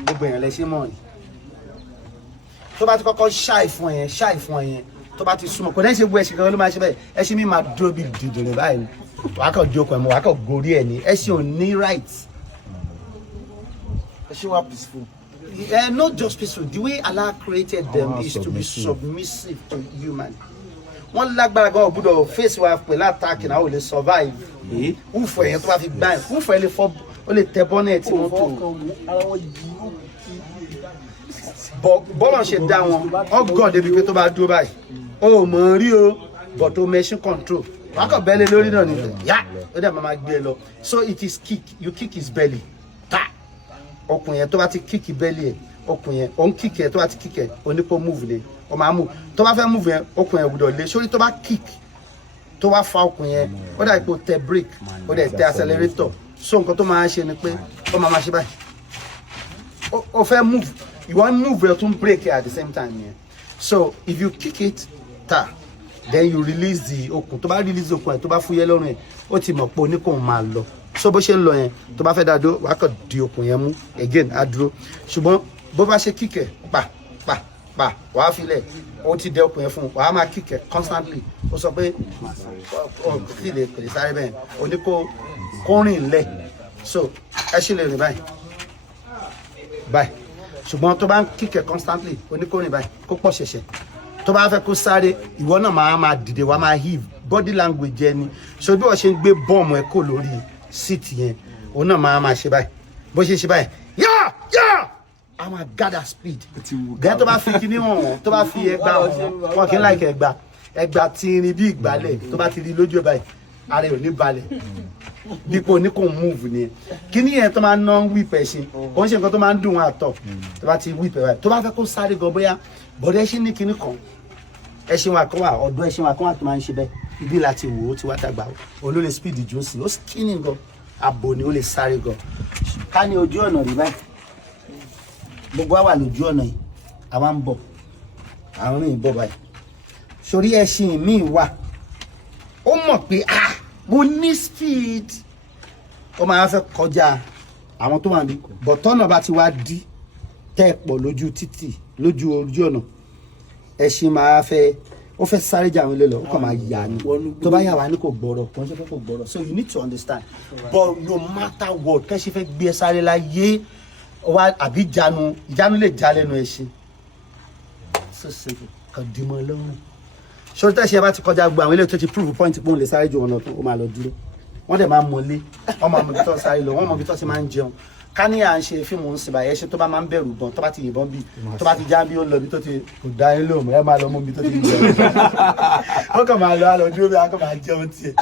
gbogbo èèyàn lẹ ṣe mọ̀ ni tó bá ti kọ́kọ́ ṣáì fún ẹ̀yẹn tó bá ti súnmọ́ kò ní ṣe gbọ́ ẹṣin kan ló máa ṣe bẹ́ẹ̀ ẹṣin mi máa dúró bí dìdìrín báyìí wàá kàn jókòó ẹ̀mọ́ wàá kàn gorí ẹ̀ ní ẹṣin ò ní right ẹṣin wà peaceful not just peaceful the way Allah created them is to be submissive to human wọ́n lágbára gan ọ̀gbọ́dọ̀ face wa pẹ̀lú attack náà ò lè survive wúfọ̀ ẹ̀yẹn tó bá fi gbá ẹ̀ wúfọ̀ ẹ̀ lè fọ́ ó lè tẹ bọ́nẹ̀ tí wọ́n tó bọ́lọ̀ ṣe dá wọn ọgọ́ débi pé tó bá dúró báyìí ó mọ̀ rí o but o machine control wọ́n kàn bẹ́lẹ̀ lórí náà ní yá ó dẹ̀ máa gbé e lọ so it is kick you kick his belly ta ọkùn yẹn tó bá ti kick belly ẹ̀ ọkùn yẹn òun kick ẹ̀ tó bá ti kick ẹ̀ onípo move le ó máa move tó bá fẹ́ move yẹn ọkùn yẹn gbọ́dọ̀ lé sórí tó bá kick tó bá fa ọkùn yẹn ó dà ipò tẹ brake ó dẹ̀ tẹ accelerator so nǹkan tó máa ṣe ni pé ó máa ṣe báyìí ó fẹ́ move you want move you tún break at the same time yeah. So if you kick it then you release the okùn tó bá release the okùn ẹ̀ tó bá fúyẹ́ lọ́rùn ẹ̀ ó ti mọ̀ pé oníkùn máa lọ so bó ṣe ń lọ yẹn tó bá fẹ́ dá dúró wàá kàn di okùn yẹn mú again á dúró ṣùgbọ́n bó bá ṣe kick ẹ̀ pa wàá filẹ̀ ó ti dẹ okùn yẹn fún wàá máa kick ẹ̀ constantly ó sọ pé kí lè pèlè sáré bẹ́ẹ̀ oníkó kórìn lẹ̀ so ẹ ṣe lè rìn báyìí ṣùgbọ́n tó bá ń kíkẹ̀ constantly oníkórìn báyìí kó pọ̀ ṣẹ̀ṣẹ̀ tó bá fẹ́ kó sáré ìwọ náà máa dìde wá máa heave body language ẹni so bí wọ́n ṣe ń gbé bọ́ọ̀mù ẹ̀ kó lórí seat yẹn òun náà máa ṣe báyìí bó ṣe báyìí yá a máa gather speed then tó bá fi kíní wọn tó bá fi ẹgbà wọn kì í láìka ẹgbà tí irin bí ìgbálẹ̀ tó bá ti rí lójú ẹ̀ báyìí ara ẹ̀ ò ní balẹ̀ dípò ní kò move ni kíní yẹn tó máa ń ná wípẹ̀ ṣe kò ń ṣe nǹkan tó máa ń dùn wọn àtọ̀ tó bá ti wípẹ̀ báyìí tó bá fẹ́ kó sáré gan bóyá bọ̀dọ̀ ẹṣin ní kíní kan ẹṣin wa kan wà ọ̀dọ̀ ẹṣin wa kan wà tó máa ń ṣe bẹ́ẹ̀ ibi láti wò ó ti wá dàgbà olólè speed jù sí ó skinny gan abo ni ó lè sáré gan ká ní ojú ọ̀nà rí báyìí gbogbo wa wà lójú ọ̀nà yìí àwa ń bọ̀ àwọn míì bọ̀ báyìí sórí ẹṣin míì wà ó mọ̀ pé mo ní speed ó máa fẹ́ kọjá àwọn tó wà ní bọ̀tọ́nà bá ti wá dí tẹ́ẹ̀pọ̀ lójú títì lójú ojú ọ̀nà ẹṣin máa fẹ́ ó fẹ́ sáré jà àwọn ilé lọ ó kàn máa yà ní tó bá yà wá ní kò gbọ́rọ̀ kò ń ṣe fẹ́ kò gbọ́rọ̀ so you need to understand but no matter what kẹ́ṣin fẹ́ gbé ẹ sáré láyé wá àbí ìjánu lè já lẹ́nu ẹṣin so simple kàn dìmọ̀ lọ́rùn sórí tẹ́sí ẹ bá ti kọjá gbogbo àwọn ilé tó ti prove point pé òun lè sáré ju wọn lọ tó ó máa lọ dúró wọ́n dẹ̀ máa mọ̀lé wọ́n máa mọ̀ ibi tó sáré lọ wọ́n mọ̀ ibi tó ti máa ń jẹun ká ní à ń ṣe fíìmù ń sìn báyìí ẹṣin tó bá máa ń bẹ̀rù gan tó bá ti yìnbọn bí tó bá ti já bí ó lọ bí tó ti kò dá yín lóhùn ẹ máa lọ mú bí tó ti ń jẹun wọ́n kàn máa lọ á lọ dúró bí wọ́n kàn máa jẹun tiẹ̀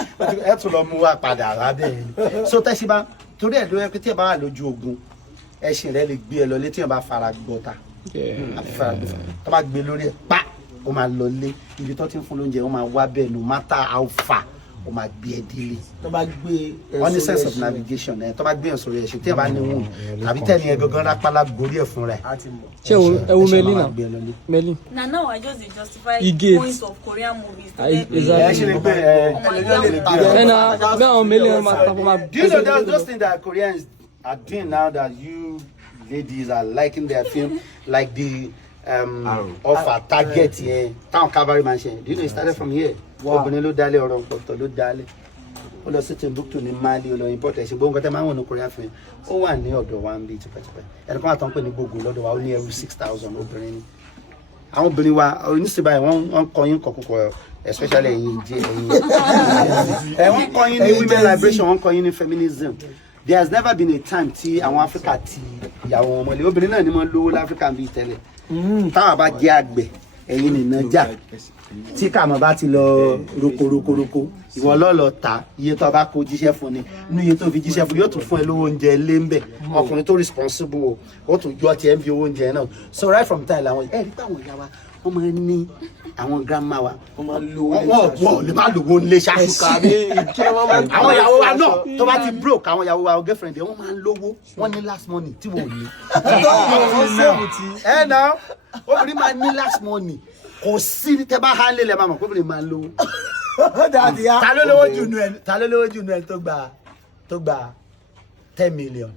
ẹ tún lọ mú wa padà lábẹ́ yìí so tẹ́sí bá torí ẹ̀ ló yẹ pé tí ẹ bá wà lójú ogun ẹṣin rẹ lè gbé ẹ lọ létí ẹ bá fara gbọta tó bá gbé lórí ẹ pa ó máa lọ lé ibi tó ti ń fún lóúnjẹ ó máa wá bẹ́ẹ̀ no matter how far ó máa gbé ẹ délé tó bá gbé wọ́n ní sense of navigation ẹ tó bá gbé ẹ sórí ẹṣin tí ẹ bá ní wọn tàbí tẹ́ni ẹ gangan rápálá gorí ẹ̀ fúnra ẹ̀. ṣé ẹ wo Melina na now I just dey justify points of Korean movies. ẹ ṣe lè gbé ẹ na bẹ́ẹ̀ àwọn Melina máa ta fún ma. Do you know there's those things that Koreans are doing now that you ladies are liking their film like the of a target here town cavalry mansion. Do you know it started from here? Obìnrin ló dálé ọ̀rọ̀ nǹkan ló dálé ó lọ sí Timbuktu ní Mali ó lọ import ẹ̀sìn gbogbo nǹkan tẹ́ máa ń wọ̀n ní Korean film ó wà ní ọ̀dọ̀ wa ń bí tipẹ́tipẹ́ ẹnì kan àtọ́ ń pè ní gbogbo lọ́dọ̀ wa ó ní ẹrú 6,000 obìnrin ni àwọn obìnrin wa oníṣẹ́ báyìí wọ́n kọ́ yín kọ̀kọ̀kọ̀ especially ẹ̀yin jẹ́ ẹ̀yin wọ́n kọ́ yín ní women liberation wọ́n kọ́ yín ní feminism. There has never been a time tí àwọn Africa ti ìyàwó ọmọlé obìnrin náà ni wọ́n lówó láfíríkà bíi tẹ́lẹ̀ táwọn bá jẹ́ àgbẹ̀ ẹ̀yin nìna jà tí Kamo bá ti lọ roko ìwọ lọ́lọ́ ta iye tó bá kó jíṣẹ́ fún ni inú iye tó fi jíṣẹ́ fún yóò tún fún ẹ lówó oúnjẹ lé ń bẹ̀ ọkùnrin tó responsible ó tún yọ tiẹ̀ ń bi owó oúnjẹ náà so right from time làwọn rí pé àwọn ìyá wa wọ́n máa ń ní àwọn grandma wa wọ́n lè má lówó ńlé ṣáṣù àwọn ìyàwó wa náà tó bá ti broke àwọn ìyàwó wa girlfriend wọ́n máa ń lówó wọ́n ní last money tí wọ́n ò ní. ẹ náà obìnrin máa ní last money kò sí tẹ bá hàn lélẹ̀ máa mọ̀ pé obìnrin máa ń lówó. ta ló lówó jù nù ẹ tó gba 10 million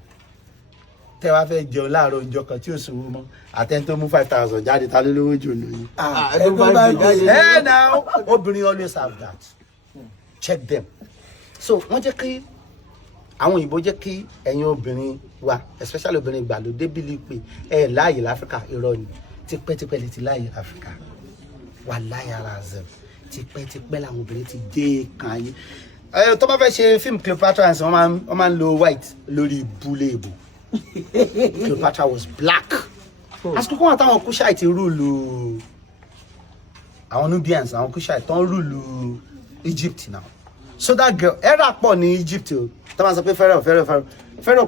tẹ́ wá fẹ́ jẹun láàárọ̀ ọjọ́ kan tí ò sówó mọ́ àtẹni tó mú 5,000 jáde ta ló lówó jù lóyún. Now obìnrin always have that. Check them. So wọ́n jẹ́ kí àwọn òyìnbó jẹ́ kí ẹ̀yin obìnrin wa especially obìnrin ìgbàlódé bílí pé ẹ láàyè láfíríkà irọ́ ni tipẹ́tipẹ́ lè ti láàyè láfíríkà wà láyé ara zẹ̀ tipẹ́tipẹ́ làwọn obìnrin ti dé kan ayé. Tó bá fẹ́ ṣe fíìmù Cleopatra ẹ̀sìn wọ́n máa ń lo white lórí ìbúlé ìbò. Cleopatra was black. Àsìkò kan àtàwọn Kushite ti rúùlù àwọn Nubians àwọn Kushite tó ń rúùlù Egypt now. So that girl era pọ̀ ní Egypt o tó máa sọ pé Pharaoh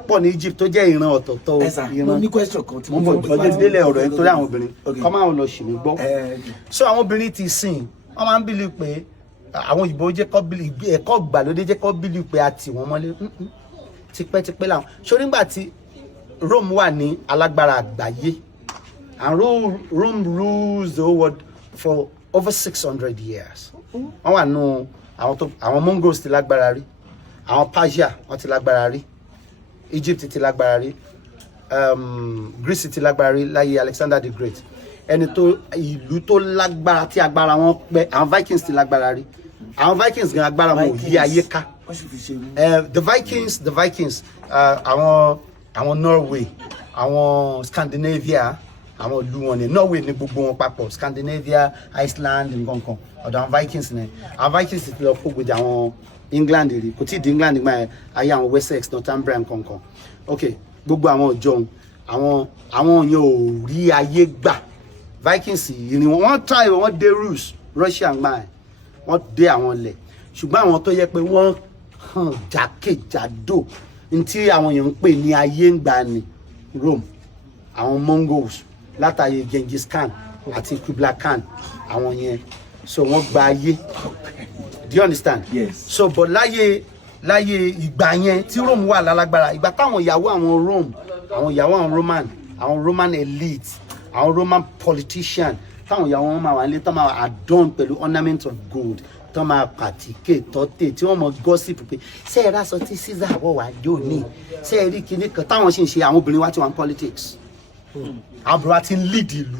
pọ̀ ní Egypt tó jẹ́ ìran ọ̀tọ̀ọ̀tọ̀ ìran. Mo ní question kan tí mo bọ̀ délé ọ̀rọ̀ yẹn torí àwọn obìnrin kọ́ máa ń lọ ṣì mí gbọ́. So àwọn obìnrin ti sìn wọ́n máa ń bìlì pé àwọn òyìnbó jẹ́ kọ́ bìlì ẹ̀kọ́ ìgbàlódé jẹ́ kọ́ bìlì pé a tì wọ́n mọ́lé tipẹ́tipẹ́ làwọn. Ṣé nígbà tí Rome wà ní alágbára àgbáyé and Rome rules the whole world for over 600 years. Wọ́n wà nù àwọn Mongols ti lágbára rí, àwọn Persia wọ́n ti lágbára rí, Egypt ti lágbára rí, Greece ti lágbára rí láyé Alexander the Great. Ẹni tó ìlú tó lágbára tí agbára wọn pẹ́ àwọn Vikings ti lágbára rí. Àwọn Vikings gan agbára wọn ò yí ayé ká. The Vikings àwọn Norway, àwọn Scandinavia, àwọn ìlú wọn ní Norway ní gbogbo wọn papọ̀, Scandinavia, Iceland nǹkan kan ọ̀dọ̀ àwọn Vikings ní àwọn Vikings ti lọ kó gbèjà àwọn England rí kò tí ì di England nígbà ayé àwọn Wessex Northumbria nǹkan kan ok gbogbo àwọn ọjọ́ àwọn yẹn ò rí ayé gbà Vikings ìrìn wọn try wọn dé Russia gbà wọn dé àwọn ilẹ̀ ṣùgbọ́n àwọn tó yẹ pé wọ́n hàn jákèjádò ntí àwọn èèyàn ń pè ní ayé ń gbà ní Rome àwọn Mongols látàyè Genghis Khan àti Kublai Khan àwọn yẹn so wọ́n gba ayé do you understand yes so but láyé ìgbà yẹn tí Rome wà lálágbára ìgbà táwọn ìyàwó àwọn Rome àwọn ìyàwó àwọn Roman elite àwọn Roman politician táwọn ìyàwó wọn máa wà nílé tó máa adorn pẹ̀lú ornament of gold tó máa pàtíkè tọ́tẹ̀ tí wọ́n mọ gossip pé ṣé ẹ rásọ tí Caesar wọ̀ wá jò ní ṣé ẹ rí kinní kan táwọn sì ń ṣe àwọn obìnrin wá tí wọ́n ń politics àwọn obìnrin wá ti ń lead ìlú.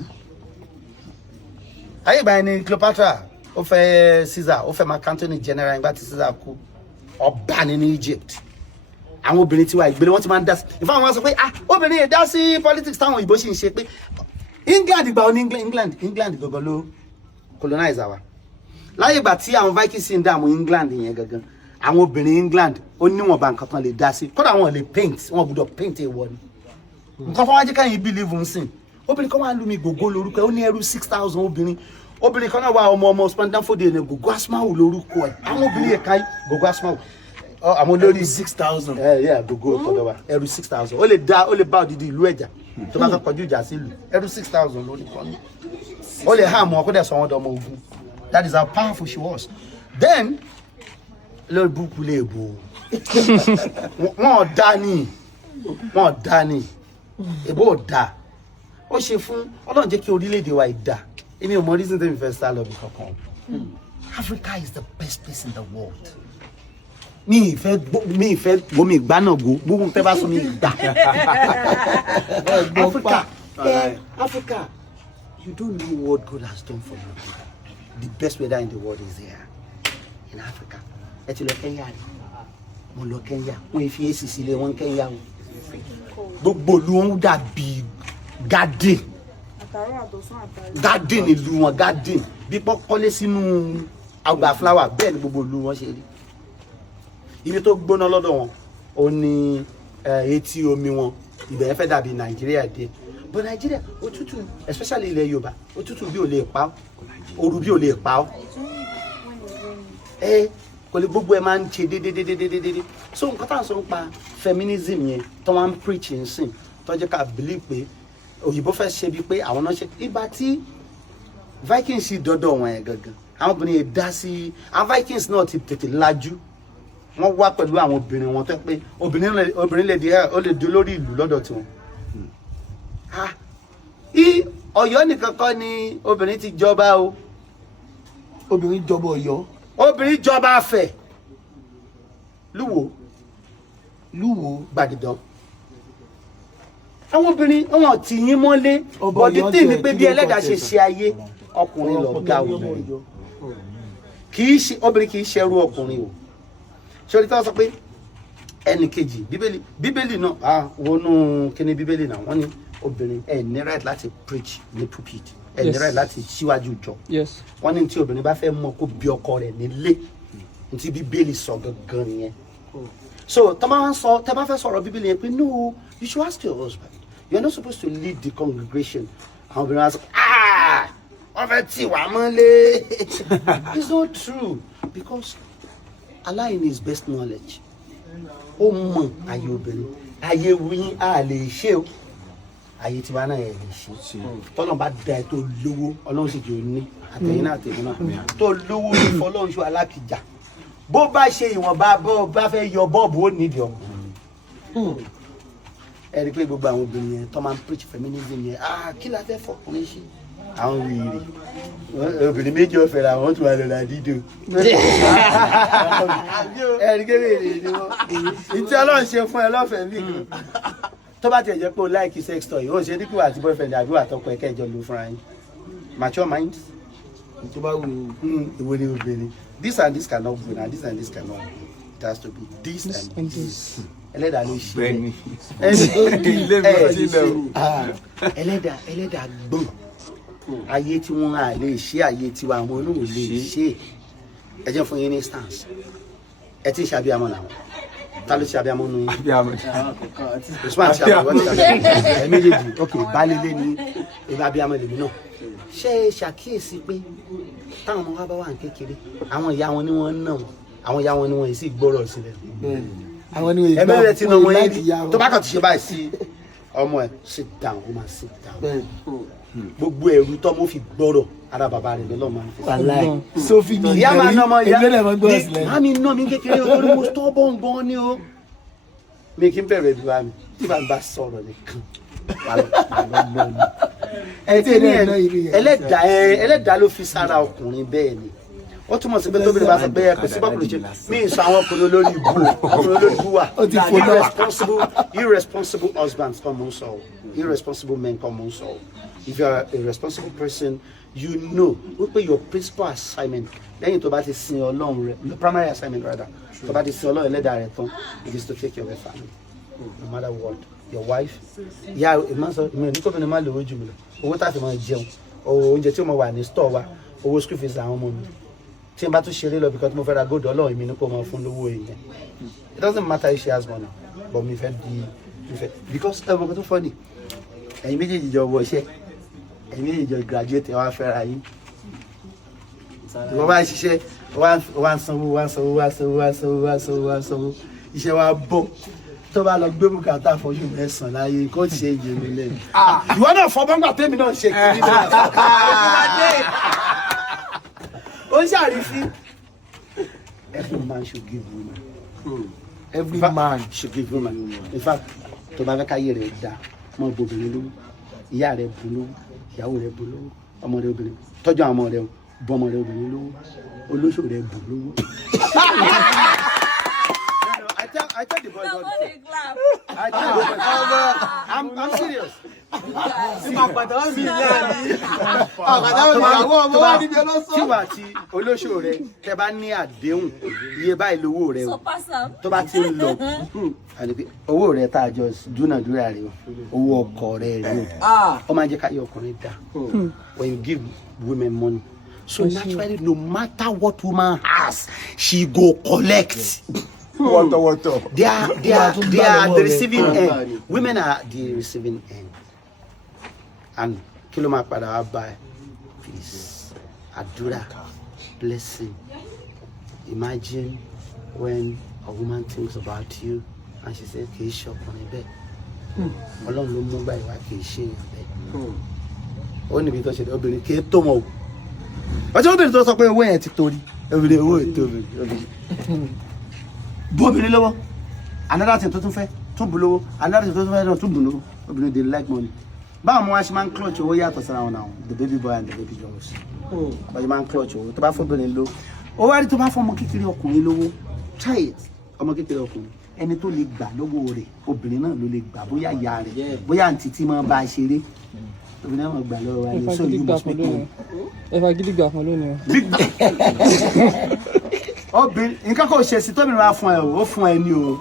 Ayé ìgbà yẹn ni Cleopatra ó fẹ́ Caesar ó fẹ́ Mark Antony general ìgbà tí Caesar kú ọba ní Egypt àwọn obìnrin tí wà ìgbélé wọ́n ti máa ń dá sí ìfọ̀ àwọn sọ pé obìnrin yẹn dá sí politics táwọn òyìnbó sì ń ṣe pé England ìgbà oní England gangan ló colonize wa láyé ìgbà tí àwọn Vikings ń dààmú England yẹn gangan àwọn obìnrin England ó níwọ̀nba nǹkan kan lè dá sí kódà wọn lè paint wọn gbọ́dọ̀ paint èèwọ̀ ni nǹkan fún wájú káyìn believe ń sìn obìnrin kan wà lómi gògó lórúkọ ẹ ó ní ẹrú 6,000 obìnrin kan náà wà ọmọ spandanfode ní gògó asmawu lórúkọ ẹ àwọn obìnrin yẹn káyìn gògó asmawu àwọn olórí 6,000 gògó tọ̀dọ̀ wa ẹrú 6,000 ó lè bá odidi ìlú ẹ̀jà tó bá fẹ́ kọjú ìjà sí ìlú ẹrú 6,000 lórí kan ní ó lè há àmọ́ ọkọ dẹ̀ sọ wọn dọmọ ogun. That is how powerful she was. Then, lórí burúkú lè bò wọ́n dá ní èbó dá ó ṣe fún Ọlọ́run jẹ́ kí orílẹ̀-èdè wa dá èmi ò mọ reason tẹ́mi fẹ́ sá lọ bí kankan. Africa is the best place in the world. mi ìfẹ́ gómi ìgbánà gbogbo tẹ́ bá sọ mi gbà. Africa, you don't know what God has done for you. The best weather in the world is here in Africa. Ẹ ti lọ Kenya ni mo lọ Kenya wọ́n fi AC sílẹ̀ wọ́n Kenya o gbogbo ìlú wọn dàbí garden ìlú wọn garden bí pọ́kọ́lé sínú àgbà flower bẹ́ẹ̀ ni gbogbo ìlú wọn ṣe rí. Ibi tó gbóná lọ́dọ̀ wọn ó ní etí omi wọn ibẹ̀ yẹn fẹ́ dàbí Nàìjíríà díẹ̀ but Nàìjíríà òtútù especially ilẹ̀ Yorùbá òtútù bí ò lè pa ọ́ òru bí ò lè pa ọ́ kò lè gbogbo ẹ máa ń ṣe dédédédédédé so nǹkan tá à ń sọ ń pa feminism yẹn tó wá ń preach ń sìn tó jẹ́ ká believe pé òyìnbó fẹ́ ṣe bíi pé àwọn náà ṣe ìgbà tí Vikings dọ́dọ̀ wọn yẹn gangan àwọn obìnrin yẹn dá sí àwọn Vikings náà ti tètè lajú wọ́n wá pẹ̀lú àwọn obìnrin wọn tó pé obìnrin lè di olórí ìlú lọ́dọ̀ tiwọn. Ọ̀yọ́ nìkan kọ́ ni obìnrin ti jọba o obìnrin jọba Ọ̀yọ́ obìnrin jọba Afẹ̀ Lúwo Gbàgìdán àwọn obìnrin wọn ti yín mọ́lé bọ́dí tí ní pé bí ẹlẹ́dàá ṣe ṣe ayé ọkùnrin lọ ga obìnrin kì í ṣe obìnrin kì í ṣẹrú ọkùnrin o ṣé orí tí wọ́n sọ pé ẹnì kejì bíbélì náà wọnú kíní bíbélì náà wọ́n ní obìnrin ẹ ní right láti preach ní pulpit ẹ ní right láti síwájú ìjọ wọ́n ní tí obìnrin bá fẹ́ mọ kó bí ọkọ rẹ̀ nílé ní tí bíbélì sọ gangan nìyẹn so tẹ́ bá fẹ́ sọ̀rọ̀ bíbélì yẹn pé no you should ask your husband you are not supposed to lead the congregation àwọn obìnrin wa sọ wọ́n fẹ́ tì wá mọ́lé it's not true because Allah in his best knowledge ó mọ ayé obìnrin ayé wíyín a lè ṣe o ayé tiwa náà ẹ lè ṣe tọ́lọ́n bá da ẹ tó lówó ọlọ́run sì jẹ́ òní àtẹ̀yìn náà àtẹ̀yìn náà tó lówó fọlọ́run ṣó alákìjà bó bá ṣe ìwọ̀nba bó bá fẹ́ yọ bọ́ọ̀bù ó nídìí ọkùnrin ẹ rí i pé gbogbo àwọn obìnrin yẹn tó máa ń preach feminism yẹn kí la fẹ́ fọkùnrin ṣe àwọn wíìrì obìnrin méjì ọ̀fẹ́ la wọ́n tún wà lọ́la dídò ẹ rí i pé wíìrì ni wọ́n ìtí ọlọ́run ṣe fún ẹ lọ́fẹ̀ẹ́ bí kan tó bá tiẹ̀ jẹ́ pé o like sex toy o ṣe ní kí wà àti boyfriend àbí wà tọkọ ẹ kẹjọ ló fúnra yín mature mind tó bá wù ìwé ni obìnrin this and this cannot win and this and this cannot win it has to be this and this ẹlẹ́dàá ló ṣe ẹlẹ́dàá gbọ́n ayé tí wọ́n á lè ṣe ayé tiwa àwọn olóhùn lè ṣe ẹ jẹ́ fún yín ní stance ẹ ti ń ṣe abiyamọ làwọn ta ló ṣe abiyamọ nù yín usman ṣe abiyamọ ẹ méjèèjì ok balẹ̀lẹ̀ ní ìbá abiyamọ lèmi náà ṣe é ṣàkíyèsí pé táwọn ọmọ wa bá wà ní kékeré àwọn ìyá wọn ni wọ́n ń nà wọn àwọn ìyá wọn ni wọ́n sì gbọ́rọ̀ sílẹ̀ àwọn ni wọ́n ẹ̀mẹ́rẹ̀ tí náà wọ́n yẹn tó bá kàn ti ṣe báyìí sí ọmọ ẹ̀ sit down ó máa sit down gbogbo ẹ̀rù tó mo fi gbọ́rọ̀ ara bàbá rẹ̀ lọ́mọ wàláì sofi mi ìyá máa ná ọmọ ìyá ní mami ná mi kékeré olórí mo tọ́ bọ́ǹbọ́n ni o mi kì í bẹ̀rẹ̀ bí wa mi tí bá ń bá sọ̀rọ̀ nìkan ẹlẹ́dàá ló fi sára ọkùnrin bẹ́ẹ̀ ni ó túmọ̀ sí pé tóbi ní bá sọ pé ẹ kò sí bọ́ọ̀kùnrin ṣe mí ì sọ àwọn ọkùnrin olórí ibú wà irresponsible husbands kan mò ń sọ irresponsible men kan mò ń sọ if you are a responsible person you know wípé your principal assignment lẹ́yìn tó bá ti sin ọlọ́run rẹ your primary assignment rather tó bá ti sin ọlọ́run ẹlẹ́dàá rẹ tán it is to take care of your family no matter what your wife ìyá ìmọ̀ sọ ìmọ̀ ní kóbìnrin má lówó jù mí lọ owó tá a fi máa jẹun oúnjẹ tí mo wà ní store wa owó school fees àwọn ọmọ mi tí n bá tún ṣeré lọ because mo fẹ́ ra gold ọlọ́run mi ní kó máa fún lówó èèyàn it doesn't matter if she has money but mi fẹ́ because ẹ mọ̀ kó tó funny ẹ̀yin méjèèjì jọ wọ iṣẹ́ ẹ̀yin méjèèjì jọ graduate ẹ̀ wá fẹ́ ra yín ìwọ bá ṣiṣẹ́ wá ń sanwó iṣẹ́ wa bọ̀ tó bá lọ gbé bùkátà fọjú mẹ́sàn-án láyé kó ṣe ìjẹ mi lẹ́nu ìwọ náà fọ bọ́ngbà tèmi náà ṣe kiri náà ó ń ṣàrífí every man should give woman every man should give woman in fact tó bá fẹ́ káyé rẹ̀ dá mọ́ obìnrin lówó ìyá rẹ̀ bù lówó ìyàwó rẹ̀ bù lówó ọmọ rẹ̀ obìnrin tọ́jú àwọn ọmọ rẹ̀ bọ́mọ rẹ̀ obìnrin lówó olóṣò rẹ̀ bù lówó. I tell the boy I'm serious. Tí wà tí olóṣò rẹ tẹ bá ní àdéhùn iye báyìí lówó rẹ o tó bá ti ń lọ owó rẹ tá a jọ dúnàdúrà rẹ o owó ọkọ rẹ rẹ o ó máa ń jẹ́ ká yọ ọkùnrin dá when you give women money so naturally no matter what woman has she go collect. Water. They are the receiving end. Women are the receiving end. And kiloma pada by peace, adura, blessing. Imagine when a woman thinks about you and she says, "Okay, shop on a bed." Along the mobile, okay, she bed. Only because she obìnrin ke to mo. But obìnrin tó sọ pé owó yẹn ti tórí. Obìnrin owó ẹ̀ tóbi. Bobìnrin lọ́wọ́ another thing tó tún fẹ́ tún bù lówó another thing tó tún fẹ́ náà tún bù lówó obìnrin dey like money báwo mo wá ṣe máa ń clutch owó yàtọ̀ síra wọn náà the baby boy and the baby girls báyìí máa ń clutch owó tó bá fọ́bìnrin lówó ó wá rí tó bá fọ́ ọmọ kékeré ọkùnrin lówó try it ọmọ kékeré ọkùnrin ẹni tó lè gbà lọ́wọ́ rẹ̀ obìnrin náà ló lè gbà bóyá ìyá rẹ̀ bóyá àǹtí tí máa bá a ṣeré obìnrin náà máa gbà lọ́wọ́ wa ni so you must make money. ẹ fa gidi gbà fún lónìí. obìnrin nǹkan kò ṣe sí tóbìnrin wa fún ẹ o ó fún ẹ ní o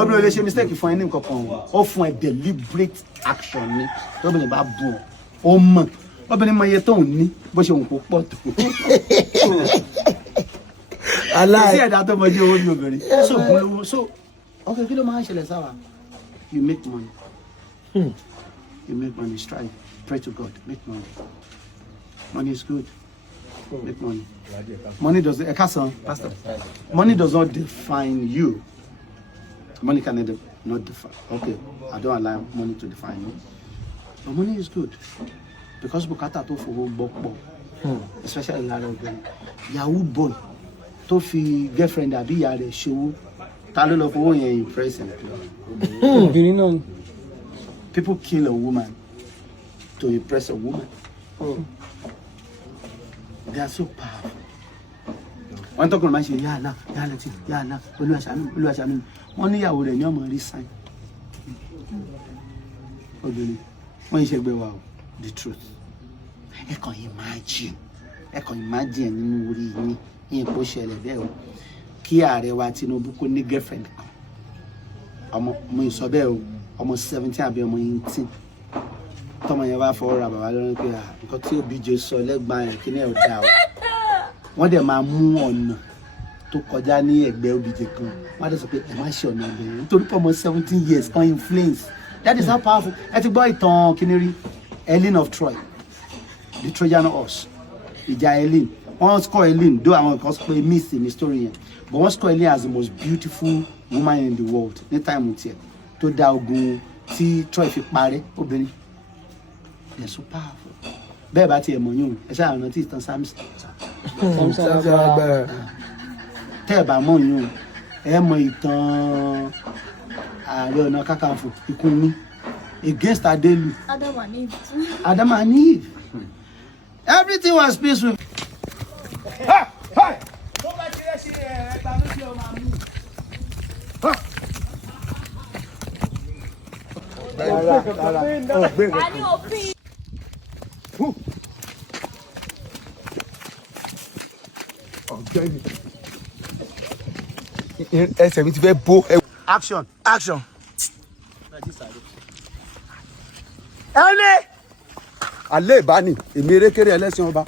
obìnrin ò lè ṣe mistake fún ẹ ní nǹkan kan o ó fún ẹ deliberate action ni tóbìnrin bá bù ọ ó mọ̀ obìnrin mọ iye tó ń ní bó ṣe òun kò pọ̀ tó. sí ẹ̀dá tó mọjú owó ní obìnrin so gbólówó so ok kí ló máa ń ṣẹlẹ̀ sáwà you make money you make money strive pray to God make money money is good make money money does pastor money does not define you money can not define okay I don't allow money to define me but money is good because bùkátà tó fowó gbọ́ pọ̀ especially lára obìnrin yahoo boy tó fi girlfriend àbí ìyá rẹ̀ ṣòwò ta ló lọ fowó yẹn impress him. obìnrin náà. people kill a woman to impress a woman. They are so powerful. wọ́n tọkùnrin máa ń ṣe yàrá yàrá tí yàrá olúwaṣàmì wọ́n níyàwó rẹ̀ ní ọmọ rí sáìn. obìnrin wọ́n yìí ṣẹ́gbẹ́ wa o the truth. ẹ kàn imagine nínú orí yín yín kó ṣẹlẹ̀ bẹ́ẹ̀ o kí ààrẹ wa Tinubu kó ní girlfriend kan ọmọ mo sọ bẹ́ẹ̀ o ọmọ 17 àbí ọmọ 18 tọmọ yẹn bá fọwọ́ ra bàbá lọ́rùn pé nǹkan tí Obíje sọ lẹ́gbàá yẹn kí ní ẹ̀ ò dáa o wọ́n dẹ̀ máa mú ọ̀nà tó kọjá ní ẹ̀gbẹ́ Obíje kan wọ́n á dẹ̀ sọ pé ẹ má ṣe ọ̀nà ọ̀bẹ̀rẹ̀ nítorí pé ọmọ 17 years kan influence that is how powerful ẹ ti gbọ́ ìtàn kíní rí Helen of Troy the Trojan horse ìjà Helen wọ́n score Helen though àwọn kan sọ pé miss in the story yẹn but wọ́n score Helen as the most beautiful woman in the world ní time tiẹ̀ tó dá ogun tí Troy fi parẹ́ obìnrin they are so powerful bẹ́ẹ̀ bá tiẹ̀ mọ̀ yún ẹ ṣáà rántí ìtàn Samson tẹ́ ẹ bá mọ̀ yún ẹ mọ̀ ìtàn Ààrẹ Ọ̀nà Kakanfò Ìkúnmi against Adelu Adam and Eve everything was peaceful. ẹsẹ̀ mi ti fẹ́ bó. Action. ẹlẹ́ alẹ́ ìbáni èmi Erekere ẹlẹ́sìn ọba.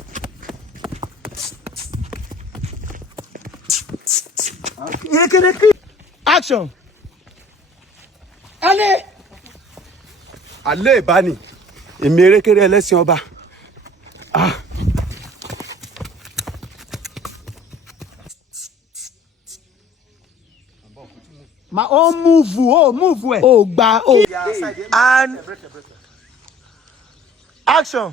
Erekere action. alẹ́ ìbáni èmi Erekere ẹlẹ́sìn ọba. Ma o move ẹ. ó gba ó. and action.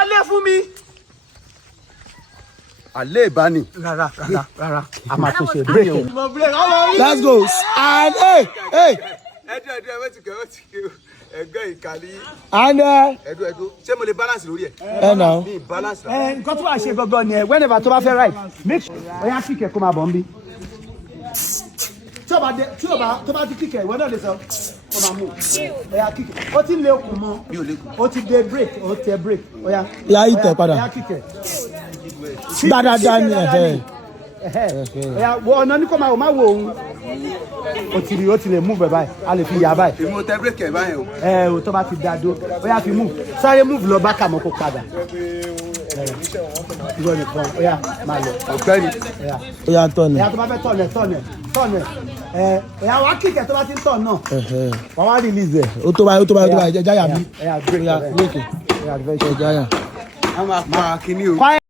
alẹ́ fún mi. alẹ́ ìbáni. rárá a máa tó ṣe break ẹ. let's go and hey. ẹdú ẹ ti kẹ ẹgbẹ́ ìkàlí. and ẹdú ṣé mo lè balance lórí ẹ. ẹ nà. mi balance. nǹkan tó wà ṣe gangan ni ẹ whenever tó bá fẹ́ right make sure ọ̀yá kíkẹ́ kó máa bọ̀ ń bí. tí o bá ti kíkẹ́ ìwọ náà lè sọ ọ máa mú ọ̀yá kíkẹ́ ó ti lé okùn mọ́ ó ti dé break ó tẹ break ọ̀yá. ya ìtẹ̀ padà. ọ̀yá kíkẹ́. dáadáa ni ọ̀yá wọ ọ̀nà ní kò máa wò má wò òun ó ti lè move báyìí a lè fi yà báyìí. èmi ò tẹ bírèkì ẹ báyìí o. o tó bá ti dá dó ọ̀yá fi move sáré move lọ bá Kamo kó padà. ìwọ nìkan ọ̀yá máa lọ. ọ̀gbẹ́ni. ọ̀yá tọ̀nù. ẹ̀yà tó bá fẹ́ tọ̀nù ẹ̀yà wá kíkẹ́ tó bá ti ń tọ̀ náà wọ́n wá release ẹ̀. ó tó báyìí jáyà bí. ẹ̀yà break ẹ̀yà ẹ̀yà jáyà. a máa pa kíní o.